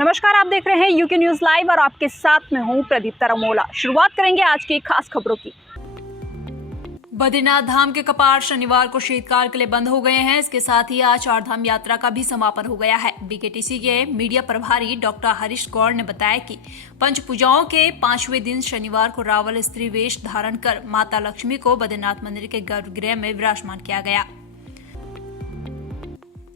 नमस्कार, आप देख रहे हैं यूके न्यूज लाइव और आपके साथ में हूं प्रदीप तरमोला। शुरुआत करेंगे आज की खास खबरों की। बद्रीनाथ धाम के कपाट शनिवार को शीतकाल के लिए बंद हो गए हैं। इसके साथ ही आज चारधाम यात्रा का भी समापन हो गया है। बीकेटीसी के मीडिया प्रभारी डॉक्टर हरीश गौड़ ने बताया कि पंच पूजाओं के 5वें दिन शनिवार को रावल स्त्री वेश धारण कर माता लक्ष्मी को बद्रीनाथ मंदिर के गर्भगृह में विराजमान किया गया।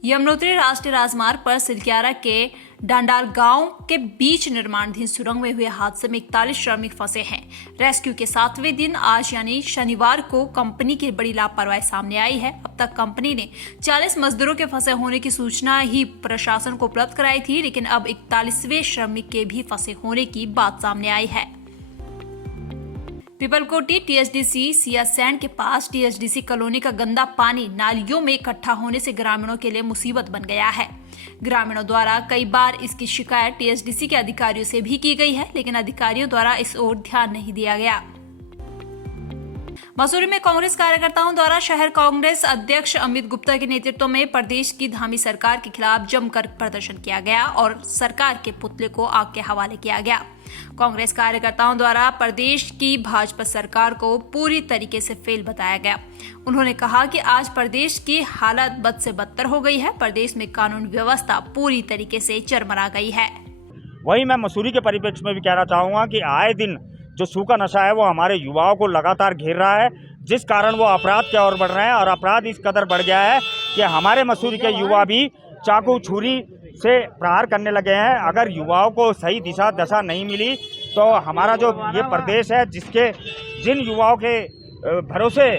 यमुनोत्री राष्ट्रीय राजमार्ग पर सिलक्यारा के डांडाल गांव के बीच निर्माणाधीन सुरंग में हुए हादसे में 41 श्रमिक फंसे हैं। रेस्क्यू के 7वें दिन आज यानी शनिवार को कंपनी की बड़ी लापरवाही सामने आई है। अब तक कंपनी ने 40 मजदूरों के फंसे होने की सूचना ही प्रशासन को उपलब्ध कराई थी, लेकिन अब 41वें श्रमिक के भी फंसे होने की बात सामने आई है। पिपलकोटी टीएचडीसी सियासैंड के पास टीएचडीसी कॉलोनी का गंदा पानी नालियों में इकट्ठा होने से ग्रामीणों के लिए मुसीबत बन गया है। ग्रामीणों द्वारा कई बार इसकी शिकायत टीएचडीसी के अधिकारियों से भी की गई है, लेकिन अधिकारियों द्वारा इस ओर ध्यान नहीं दिया गया। मसूरी में कांग्रेस कार्यकर्ताओं द्वारा शहर कांग्रेस अध्यक्ष अमित गुप्ता के नेतृत्व में प्रदेश की धामी सरकार के खिलाफ जमकर प्रदर्शन किया गया और सरकार के पुतले को आग के हवाले किया गया। कांग्रेस कार्यकर्ताओं द्वारा प्रदेश की भाजपा सरकार को पूरी तरीके से फेल बताया गया। उन्होंने कहा कि आज प्रदेश की हालत बद से बदतर हो गई है। प्रदेश में कानून व्यवस्था पूरी तरीके से चरमरा गई है। वही मैं मसूरी के परिप्रेक्ष्य में भी कहना चाहूँगा कि आए दिन जो सूखा नशा है वो हमारे युवाओं को लगातार घेर रहा है, जिस कारण वो अपराध की ओर बढ़ रहे हैं। और अपराध इस कदर बढ़ गया है कि हमारे मसूरी के युवा भी चाकू छुरी से प्रहार करने लगे हैं। अगर युवाओं को सही दिशा दशा नहीं मिली तो हमारा जो ये प्रदेश है, जिन युवाओं के भरोसे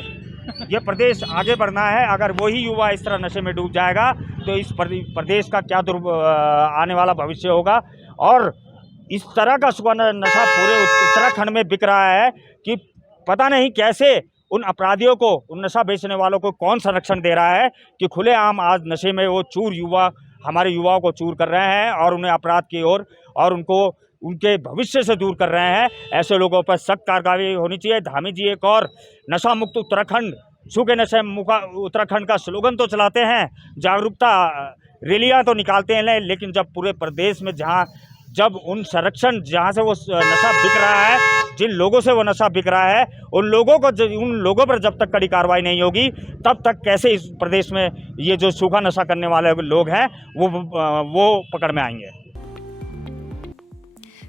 ये प्रदेश आगे बढ़ना है, अगर वही युवा इस तरह नशे में डूब जाएगा तो इस प्रदेश का क्या आने वाला भविष्य होगा। और इस तरह का सुबह नशा पूरे उत्तराखंड में बिक रहा है कि पता नहीं कैसे उन अपराधियों को, उन नशा बेचने वालों को कौन संरक्षण दे रहा है कि खुलेआम आज नशे में वो हमारे युवाओं को चूर कर रहे हैं और उन्हें अपराध की ओर और उनको उनके भविष्य से दूर कर रहे हैं। ऐसे लोगों पर सख्त कार्रवाई होनी चाहिए। धामी जी एक और नशा मुक्त उत्तराखंड, सूखे नशे मुक्त उत्तराखंड का स्लोगन तो चलाते हैं, जागरूकता रैलियां तो निकालते हैं, लेकिन जब पूरे प्रदेश में जब जहाँ से वो नशा बिक रहा है, जिन लोगों से वो नशा बिक रहा है, उन लोगों पर जब तक कड़ी कार्रवाई नहीं होगी तब तक कैसे इस प्रदेश में ये जो सूखा नशा करने वाले लोग हैं वो पकड़ में आएंगे।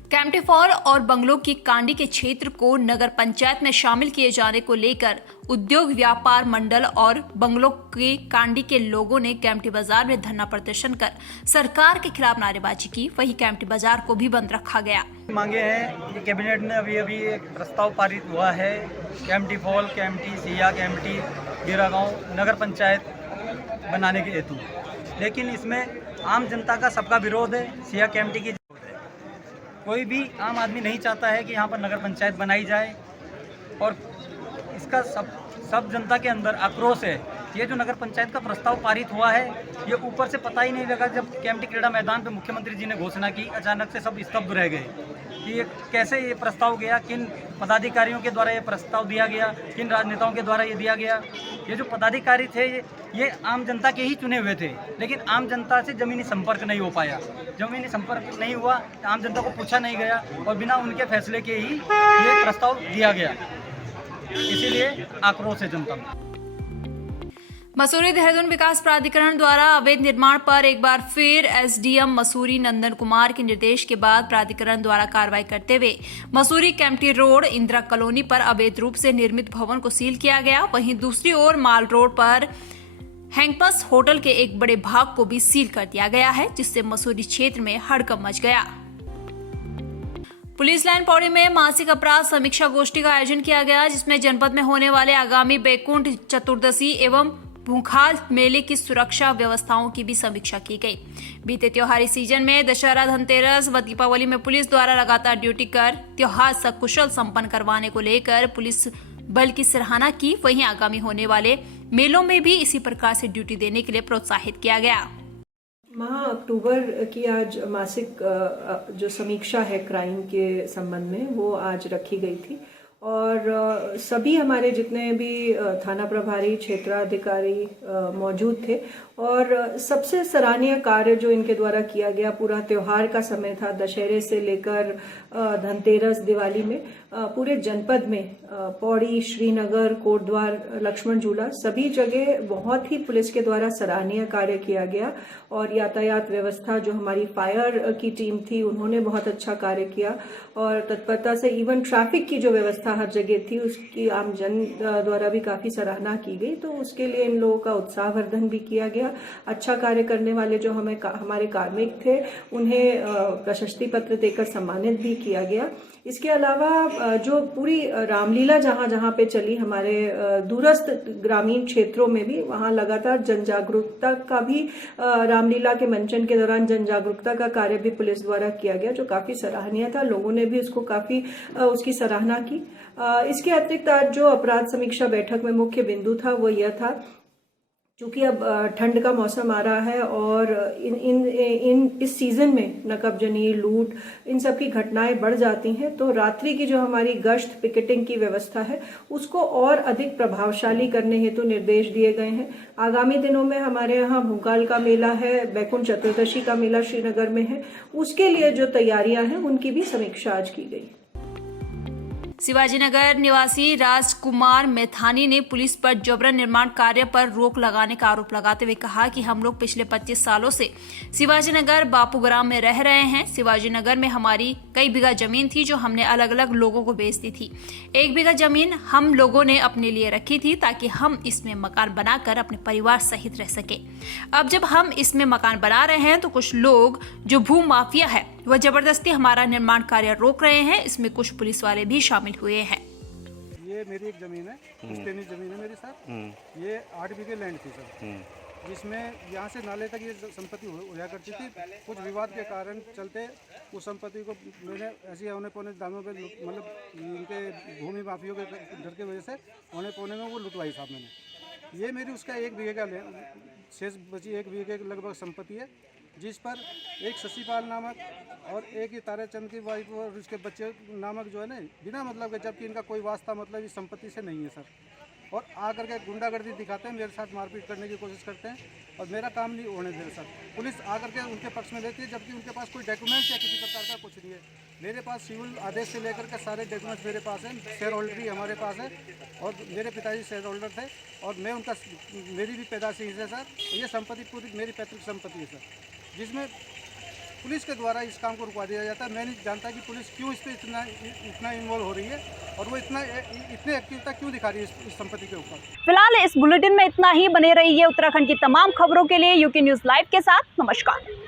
कैंपटी फॉल और बंगलों की कांडी के क्षेत्र को नगर पंचायत में शामिल किए जाने को लेकर उद्योग व्यापार मंडल और बंगलों के कांडी के लोगों ने कैंपटी बाजार में धरना प्रदर्शन कर सरकार के खिलाफ नारेबाजी की। वहीं कैंपटी बाजार को भी बंद रखा गया। मांगे हैं, कैबिनेट ने अभी एक प्रस्ताव पारित हुआ है कैंपटी फॉल, कैंपटी सिया, कैंपटी बीरागांव नगर पंचायत बनाने के हेतु, लेकिन इसमें आम जनता का सबका विरोध है। सिया कैंपटी की कोई भी आम आदमी नहीं चाहता है कि यहाँ पर नगर पंचायत बनाई जाए और इसका सब जनता के अंदर आक्रोश है। ये जो नगर पंचायत का प्रस्ताव पारित हुआ है, ये ऊपर से पता ही नहीं लगा। जब कैंपटी क्रीड़ा मैदान पे मुख्यमंत्री जी ने घोषणा की, अचानक से सब स्तब्ध रह गए कि ये कैसे ये प्रस्ताव गया, किन पदाधिकारियों के द्वारा ये प्रस्ताव दिया गया, किन राजनेताओं के द्वारा ये दिया गया। ये जो पदाधिकारी थे ये आम जनता के ही चुने हुए थे, लेकिन आम जनता से ज़मीनी संपर्क नहीं हो पाया। ज़मीनी संपर्क नहीं हुआ, आम जनता को पूछा नहीं गया और बिना उनके फैसले के ही ये प्रस्ताव दिया गया। इसीलिए आक्रोश है जनता में। मसूरी देहरादून विकास प्राधिकरण द्वारा अवैध निर्माण पर एक बार फिर एसडीएम मसूरी नंदन कुमार के निर्देश के बाद प्राधिकरण द्वारा कार्रवाई करते हुए मसूरी कैंपटी रोड इंदिरा कॉलोनी पर अवैध रूप से निर्मित भवन को सील किया गया। वहीं दूसरी ओर माल रोड पर हैंगपस होटल के एक बड़े भाग को भी सील कर दिया गया है, जिससे मसूरी क्षेत्र में हड़कंप मच गया। पुलिस लाइन पौड़ी में मासिक अपराध समीक्षा गोष्ठी का आयोजन किया गया, जिसमें जनपद में होने वाले आगामी बैकुंठ चतुर्दशी एवं भूखाल मेले की सुरक्षा व्यवस्थाओं की भी समीक्षा की गई। बीते त्योहारी सीजन में दशहरा, धनतेरस व दीपावली में पुलिस द्वारा लगातार ड्यूटी कर त्योहार सकुशल संपन्न करवाने को लेकर पुलिस बल की सराहना की। वहीं आगामी होने वाले मेलों में भी इसी प्रकार से ड्यूटी देने के लिए प्रोत्साहित किया गया। माह अक्टूबर की आज मासिक जो समीक्षा है क्राइम के संबंध में, वो आज रखी गई थी और सभी हमारे जितने भी थाना प्रभारी, क्षेत्राधिकारी मौजूद थे, और सबसे सराहनीय कार्य जो इनके द्वारा किया गया, पूरा त्योहार का समय था, दशहरे से लेकर धनतेरस, दिवाली में पूरे जनपद में पौड़ी, श्रीनगर, कोटद्वार, लक्ष्मण झूला सभी जगह बहुत ही पुलिस के द्वारा सराहनीय कार्य किया गया। और यातायात व्यवस्था जो हमारी फायर की टीम थी उन्होंने बहुत अच्छा कार्य किया और तत्परता से इवन ट्रैफिक की जो व्यवस्था हर जगह थी उसकी आम जन द्वारा भी काफी सराहना की गई। तो उसके लिए इन लोगों का उत्साहवर्धन भी किया गया। अच्छा कार्य करने वाले जो हमारे कार्मिक थे उन्हें प्रशस्ति पत्र देकर सम्मानित भी किया गया। इसके अलावा जो पूरी रामलीला जहां जहां पे चली, हमारे दूरस्थ ग्रामीण क्षेत्रों में भी वहां लगातार जन जागरूकता का भी रामलीला के मंचन के दौरान जन जागरूकता का कार्य भी पुलिस द्वारा किया गया, जो काफी सराहनीय था। लोगों ने भी उसको काफी उसकी सराहना की। इसके अतिरिक्त आज जो अपराध समीक्षा बैठक में मुख्य बिंदु था वो यह था, चूंकि अब ठंड का मौसम आ रहा है और इस सीजन में नकबजनी, लूट, इन सब की घटनाएं बढ़ जाती हैं, तो रात्रि की जो हमारी गश्त पिकेटिंग की व्यवस्था है उसको और अधिक प्रभावशाली करने हेतु निर्देश दिए गए हैं। आगामी दिनों में हमारे यहाँ भूकाल का मेला है, बैकुंठ चतुर्दशी का मेला श्रीनगर में है, उसके लिए जो तैयारियां हैं उनकी भी समीक्षा आज की गई। शिवाजीनगर निवासी राजकुमार मैथानी ने पुलिस पर जबरन निर्माण कार्य पर रोक लगाने का आरोप लगाते हुए कहा कि हम लोग पिछले 25 सालों से शिवाजीनगर बापूग्राम में रह रहे हैं। शिवाजीनगर में हमारी कई बीघा जमीन थी जो हमने अलग अलग लोगों को बेच दी थी। 1 बीघा जमीन हम लोगों ने अपने लिए रखी थी ताकि हम इसमें मकान बनाकर अपने परिवार सहित रह सके। अब जब हम इसमें मकान बना रहे हैं तो कुछ लोग जो भू माफिया है वह जबरदस्ती हमारा निर्माण कार्य रोक रहे हैं। इसमें कुछ पुलिस वाले भी शामिल हुए हैं। ये मेरी एक ज़मीन है, पुश्तैनी ज़मीन है मेरी सर। ये 8 बीघे लैंड थी सर, जिसमें यहाँ से नाले तक ये संपत्ति हुआ करती थी। कुछ विवाद के कारण चलते उस संपत्ति को मैंने ऐसे औने पौने दामों पे मतलब इनके भूमि माफियों के डर की वजह से औने पौने में वो लुटवाई साहब मैंने। ये मेरी उसका 1 बीघे का शेष बची 1 बीघे के लगभग संपत्ति है, जिस पर एक शशिपाल नामक और एक ही ताराचंद की वाइफ और उसके बच्चे नामक जो है ना, बिना मतलब के, जबकि इनका कोई वास्ता मतलब इस संपत्ति से नहीं है सर। और आकर के गुंडागर्दी दिखाते हैं, मेरे साथ मारपीट करने की कोशिश करते हैं और मेरा काम नहीं होने दे सर। पुलिस आकर के उनके पक्ष में लेती है, जबकि उनके पास कोई डॉक्यूमेंट्स या किसी प्रकार का कुछ नहीं है। मेरे पास सिविल आदेश से लेकर के सारे डॉक्यूमेंट्स मेरे पास हैं। शेयर होल्डर भी हमारे पास है और मेरे पिताजी शेयर होल्डर थे और मैं उनका, मेरी भी पैदाशी है सर। ये संपत्ति पूरी मेरी पैतृक संपत्ति है सर, जिसमें पुलिस के द्वारा इस काम को रुकवा दिया जाता है। मैं नहीं जानता कि पुलिस क्यों इस पर इतना इन्वॉल्व हो रही है और वो इतने एक्टिवता क्यों दिखा रही है इस संपत्ति के ऊपर। फिलहाल इस बुलेटिन में इतना ही। बने रहिए उत्तराखंड की तमाम खबरों के लिए यूके न्यूज़ लाइव के साथ। नमस्कार।